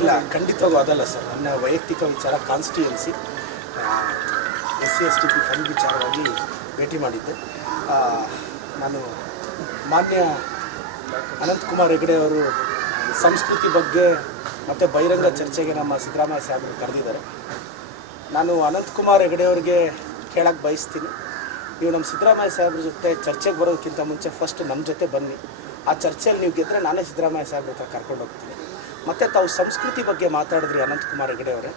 ಇಲ್ಲ, ಖಂಡಿತವಾಗೂ ಅದಲ್ಲ ಸರ್. ನನ್ನ ವೈಯಕ್ತಿಕ ವಿಚಾರ ಕಾನ್ಸ್ಟಿಟ್ಯೂಯನ್ಸಿ SC/ST ಫಂಡ್ ವಿಚಾರವಾಗಿ ಭೇಟಿ ಮಾಡಿದ್ದೆ. ನಾನು ಮಾನ್ಯ ಅನಂತಕುಮಾರ್ ಹೆಗಡೆ ಅವರು ಸಂಸ್ಕೃತಿ ಬಗ್ಗೆ ಮತ್ತು ಬಹಿರಂಗ ಚರ್ಚೆಗೆ ನಮ್ಮ ಸಿದ್ದರಾಮಯ್ಯ ಸಾಹೇಬರು ಕರೆದಿದ್ದಾರೆ. ನಾನು ಅನಂತಕುಮಾರ್ ಹೆಗಡೆ ಅವರಿಗೆ ಕೇಳಕ್ಕೆ ಬಯಸ್ತೀನಿ, ನೀವು ನಮ್ಮ ಸಿದ್ದರಾಮಯ್ಯ ಸಾಹೇಬ್ರ ಜೊತೆ ಚರ್ಚೆಗೆ ಬರೋದಕ್ಕಿಂತ ಮುಂಚೆ ಫಸ್ಟ್ ನಮ್ಮ ಜೊತೆ ಬನ್ನಿ. ಆ ಚರ್ಚೆಯಲ್ಲಿ ನೀವು ಗೆದ್ದರೆ ನಾನೇ ಸಿದ್ದರಾಮಯ್ಯ ಸಾಹೇಬ್ರ ಹತ್ರ ಕರ್ಕೊಂಡು ಹೋಗ್ತೀನಿ. ಮತ್ತು ತಾವು ಸಂಸ್ಕೃತಿ ಬಗ್ಗೆ ಮಾತಾಡಿದ್ರಿ ಅನಂತಕುಮಾರ್ ಹೆಗಡೆ ಅವರೇ.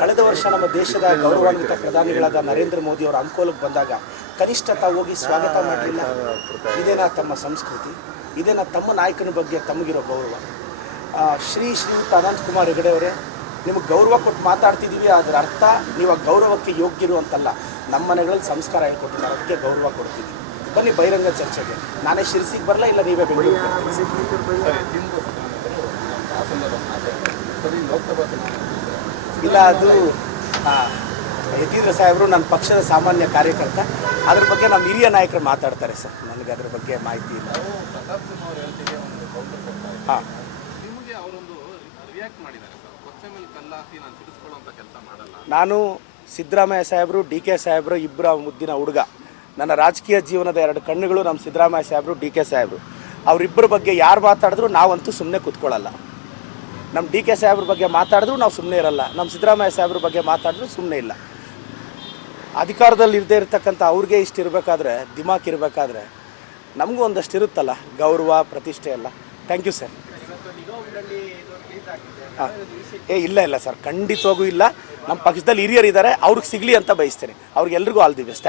ಕಳೆದ ವರ್ಷ ನಮ್ಮ ದೇಶದ ಗೌರವಾನ್ವಿತ ಪ್ರಧಾನಿಗಳಾದ ನರೇಂದ್ರ ಮೋದಿ ಅವರ ಅಂಕೋಲಕ್ಕೆ ಬಂದಾಗ ಕನಿಷ್ಠ ತಾವು ಹೋಗಿ ಸ್ವಾಗತ ಮಾಡಲಿಲ್ಲ. ಇದೇನಾ ತಮ್ಮ ಸಂಸ್ಕೃತಿ? ಇದೇನಾ ತಮ್ಮ ನಾಯಕನ ಬಗ್ಗೆ ತಮಗಿರೋ ಗೌರವ? ಶ್ರೀಯುತ ಅನಂತಕುಮಾರ್ ಹೆಗಡೆ ಅವರೇ, ನಿಮಗೆ ಗೌರವ ಕೊಟ್ಟು ಮಾತಾಡ್ತಿದ್ದೀವಿ, ಅದರ ಅರ್ಥ ನೀವು ಆ ಗೌರವಕ್ಕೆ ಯೋಗ್ಯರು ಅಂತಲ್ಲ. ನಮ್ಮ ಮನೆಗಳಲ್ಲಿ ಸಂಸ್ಕಾರ ಹೇಳ್ಕೊಟ್ಟಿದ್ದಾರೆ, ಅದಕ್ಕೆ ಗೌರವ ಕೊಡ್ತೀವಿ. ಬನ್ನಿ ಬಹಿರಂಗ ಚರ್ಚೆಗೆ. ನಾನೇ ಶಿರಸಿಗೆ ಬರಲ್ಲ, ಇಲ್ಲ ನೀವೇ ಬೆಂಗಳೂರಿಗೆ ಇಲ್ಲ. ಅದು ಯತೀಂದ್ರ ಸಾಹೇಬರು ನನ್ನ ಪಕ್ಷದ ಸಾಮಾನ್ಯ ಕಾರ್ಯಕರ್ತ, ಅದ್ರ ಬಗ್ಗೆ ನಮ್ಮ ಹಿರಿಯ ನಾಯಕರು ಮಾತಾಡ್ತಾರೆ ಸರ್. ನನಗೆ ಅದ್ರ ಬಗ್ಗೆ ಮಾಹಿತಿ ಇಲ್ಲ. ಹಾಂ, ನಾನು ಸಿದ್ದರಾಮಯ್ಯ ಸಾಹೇಬರು, DK ಸಾಹೇಬರು ಇಬ್ಬರ ಮುದ್ದಿನ ಹುಡುಗ. ನನ್ನ ರಾಜಕೀಯ ಜೀವನದ ಎರಡು ಕಣ್ಣುಗಳು ನಮ್ಮ ಸಿದ್ದರಾಮಯ್ಯ ಸಾಹೇಬರು, DK ಸಾಹೇಬರು. ಅವರಿಬ್ಬರ ಬಗ್ಗೆ ಯಾರು ಮಾತಾಡಿದ್ರು ನಾವಂತೂ ಸುಮ್ಮನೆ ಕೂತ್ಕೊಳ್ಳಲ್ಲ. ನಮ್ಮ DK ಸಾಹೇಬ್ರ ಬಗ್ಗೆ ಮಾತಾಡಿದ್ರು ನಾವು ಸುಮ್ಮನೆ ಇರಲ್ಲ, ನಮ್ಮ ಸಿದ್ದರಾಮಯ್ಯ ಸಾಹೇಬ್ರ ಬಗ್ಗೆ ಮಾತಾಡಿದ್ರು ಸುಮ್ಮನೆ ಇಲ್ಲ. ಅಧಿಕಾರದಲ್ಲಿ ಇರದೇ ಇರತಕ್ಕಂಥ ಅವ್ರಿಗೆ ಇಷ್ಟು ಇರಬೇಕಾದ್ರೆ, ದಿಮಾಕ್ ಇರಬೇಕಾದ್ರೆ ನಮಗೂ ಒಂದಷ್ಟು ಇರುತ್ತಲ್ಲ, ಗೌರವ ಪ್ರತಿಷ್ಠೆ ಎಲ್ಲ. Thank you sir. ಹಾಂ, ಇಲ್ಲ ಸರ್, ಖಂಡಿತವಾಗೂ ಇಲ್ಲ. ನಮ್ಮ ಪಕ್ಷದಲ್ಲಿ ಹಿರಿಯರಿದ್ದಾರೆ, ಅವ್ರಿಗೆ ಸಿಗಲಿ ಅಂತ ಬಯಸ್ತೇನೆ. ಅವ್ರಿಗೆಲ್ರಿಗೂ all the best. Thank you.